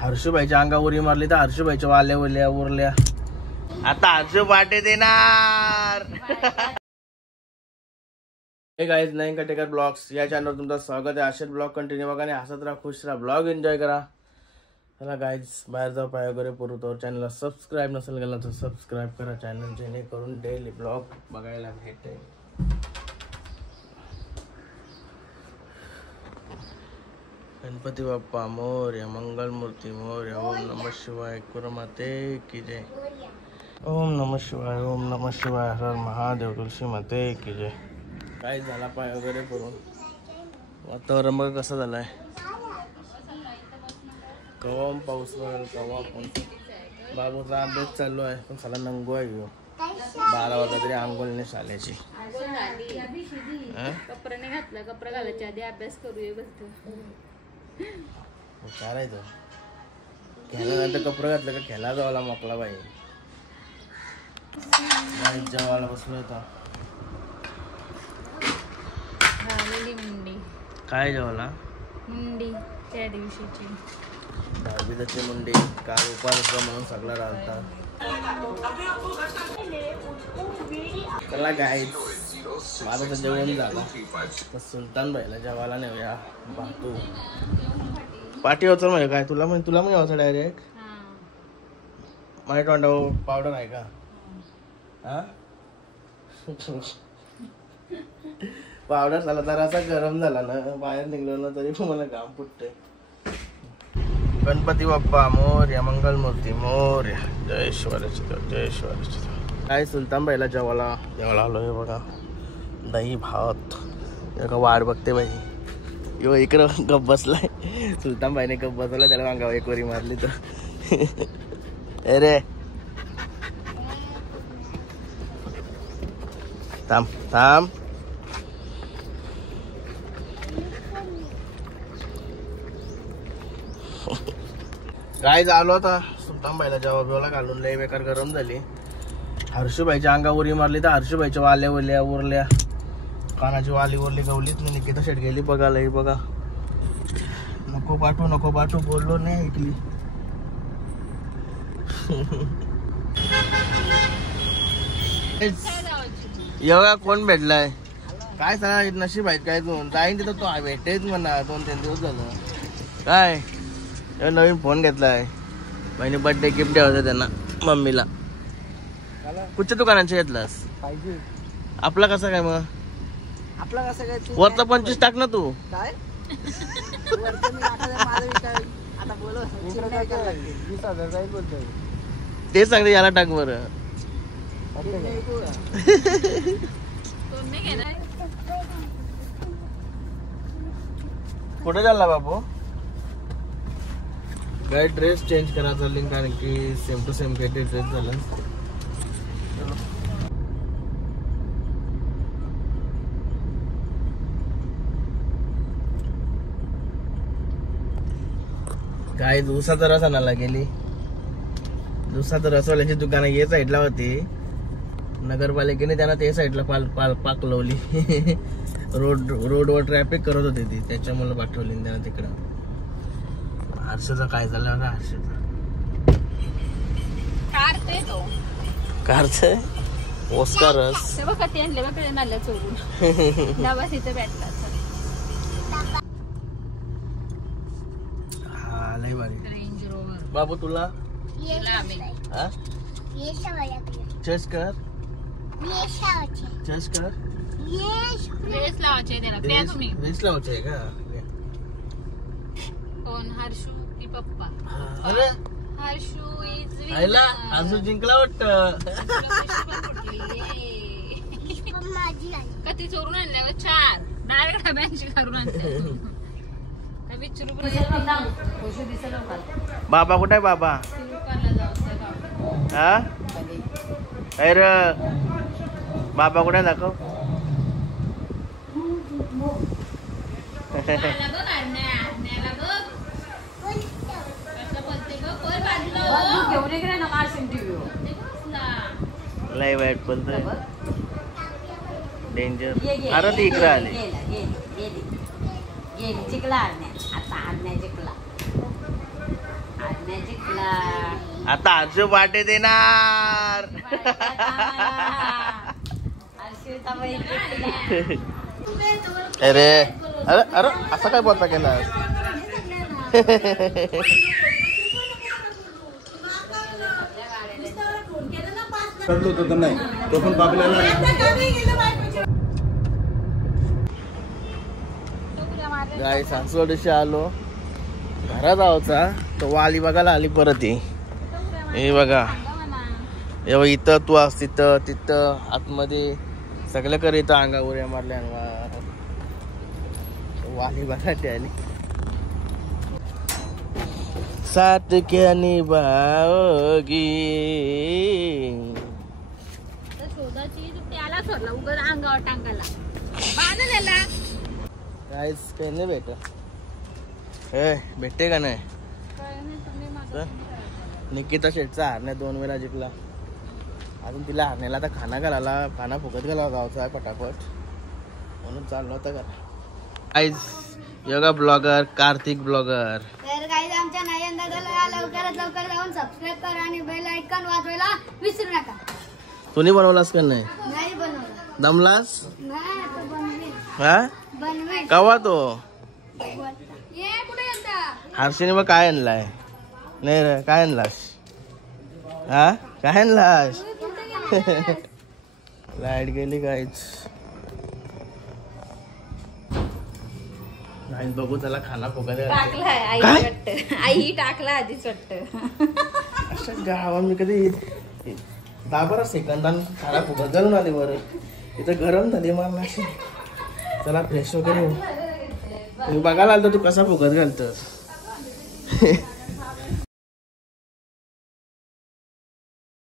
हर्षूबाईच्या अंगा उरी मारली तर हर्षूबाईच्या वाल्या उरल्या उरल्या. आता हर्षू पाटे देणार. हे गाईज, नवीन कटेकर ब्लॉग्स या चॅनलवर तुमचं स्वागत आहे. असेच ब्लॉग कंटिन्यू बघा आणि हसत राहा, खुश राहा, ब्लॉग एन्जॉय करा. चला गाईज, बाहेर जाऊ पाय वगैरे पुरू. तर चॅनलला सबस्क्राईब नसेल केला तर सबस्क्राईब करा चॅनल, जेणेकरून डेली ब्लॉग बघायला भेटेल. गणपती बाप्पा मोरया, मंगलमूर्ती मोरया. ओम नमः शिवाय. कुरमाते की जय. ओम नमः शिवाय, ओम नमः शिवाय. हर महादेव. तुलसी माते की जय. काय झाला पाय वगैरे करून. वातावरण बघ कसं झालंय. कवा पाऊस पडेल कवा पण. बाबूचा अभ्यास चालू आहे पण खाला नंगू आहे घेऊ. 12 वाजता तरी आंघोळीने शाळेची. कपडे घातलं, कपडे घालायच्या आधी अभ्यास करूया बसतो. विचारायचं खेळल्यानंतर कपडे घातलं का खेळा जावाला मोकला बाई. जेवायला बसलो होता. मुंडी काय जेवायला? मुंडी त्या दिवशीची दहावीची मुंडी. काल उपास होता म्हणून सगळा राहता. चला गाईज, माझं तर जेवण झालं. सुलतान बाईला जेवायला नेऊया. तू पाठी होतं म्हणजे काय तुला पण यावं डायरेक्ट. माझ्या तोंडावर पावडर आहे का? हा पावडर झाला तर असा गरम झाला ना, बाहेर निघलो ना तरी मला घाम फुटते. गणपती बाप्पा मोरया, मंगलमूर्ती मोरया. जय शिवाराची देव, जय शिवाराची देव. काय सुलतान बाईला जेवायला आलो हे बघा. दही भात. एका वाट बघते बाई. यो इकडं गप बसलाय. सुलतान बाईने गप बसवला, त्याला अंगावर एक वरी मारली तर. अरे थांब थांब. काय झालो आता सुलतान बाईला जेव्हा बिवाला घालून लय बेकार गरम झाली. हर्षूबाईच्या अंगा उरी मारली तर हर्षूबाईच्या वाल्या उरल्या उरल्या. कानाची वाली उरली गवलीच नाही. निकिता शेट गेली बघायला. हे बघा, नको पाठवू बोललो नाही ऐकली. एवढा कोण भेटलाय काय सांगा. नशीब आहेत काय तू जाईन तिथं. तो भेटेच म्हणा. 2-3 दिवस झालं. काय नवीन फोन घेतलाय. बहिणी बर्थडे गिफ्ट द्यावं त्यांना मम्मीला. कुठच्या दुकानाचे घेतलास? आपला कसा काय मग? आपला कसं काय? वरचा 25 टाक ना तू. काय ते सांगते याला टाक बरं. कुठे चालला बाबू? काय ड्रेस चेंज करा चालली कारण की सेम टू सेम काही ड्रेस झाला. काय दिवसाचा रस आणायला गेली. दिवसाचा रसवाल्याची दुकानं ये साईडला होती. नगरपालिकेने त्यांना ते साईडला पाक लावली. रोडवर ट्रॅफिक करत होती ती, त्याच्यामुळे पाठवली त्यांना तिकडं. हर्षचा काय झालं बघा. हर्षचा कारच ओस्कार रस. हा लय भारी. बाबू तुला चेस कर. चेस कर. रेस लावायचे आहे का? कोण? हर्षू की पप्पा? अरे हर्षू इज आईला हर्षू जिंकला वाटतं. कधी चोरून आणल्यावर 4 डायरेक्ट डब्यांची करून आणते. बाबा कुठे आहे बाबा? हा अरे बाबा कुठे दाखव. लय वाईट बोलतोय. डेंजर. अरे ती इकडे आले. चिकला आता आणण्या चिकला. आता आजू बाटे देणार. अरे अरे अरे असा काय बोलता केला. नाही तो पण बाबल्याला गाय सासवडशी आलो घरात आहोचा तो वाली बघायला आली परत हे बघा एव्हा इथं तू असत तिथं तिथं आतमध्ये सगळ्याकडे इथं अंगावर या मारल्या अंगावर वाली बघा आली. साथ क्या निभाओगी त्याला सोडला उगाच अंगावर टांगाला बांधलेला काहीच काही नाही हे भेटते का नाही. निकिता शेटचा हारण्या 2 वेळा जिंकला. अजून तिला हारण्याला आता खाना फुकट गेला गावचा पटापट म्हणून चाललो होता का. Guys yoga blogger Kartik blogger. तर गाईज आमच्या नयन दादाला लवकरात लवकर जाऊन सबस्क्राईब करा आणि बेल आयकॉन वाजवायला विसरू नका. तुम्ही बनवलास का नाही. नाही बनवलं. दमलास नाही आता बनवेल. हा बनवेल. कवा तो ये कुठे गेलता. हर्षीने मग काय आणलाय. नाही रे काय आणलास. हा काय आणलास. लाईट गेली काहीच नाही. बघू त्याला खाना फुकट टाकलाय आई वाटत आई टाकला आधीच वाटत. अशा गावा मी कधी 10-12 सेकंदान खाना फुकट घालून आले. बरं इथं गरम झाली मला अशी. चला फ्रेश वगैरे तुम्ही बघायला आलं तर तू कसा फुकट घालतोस.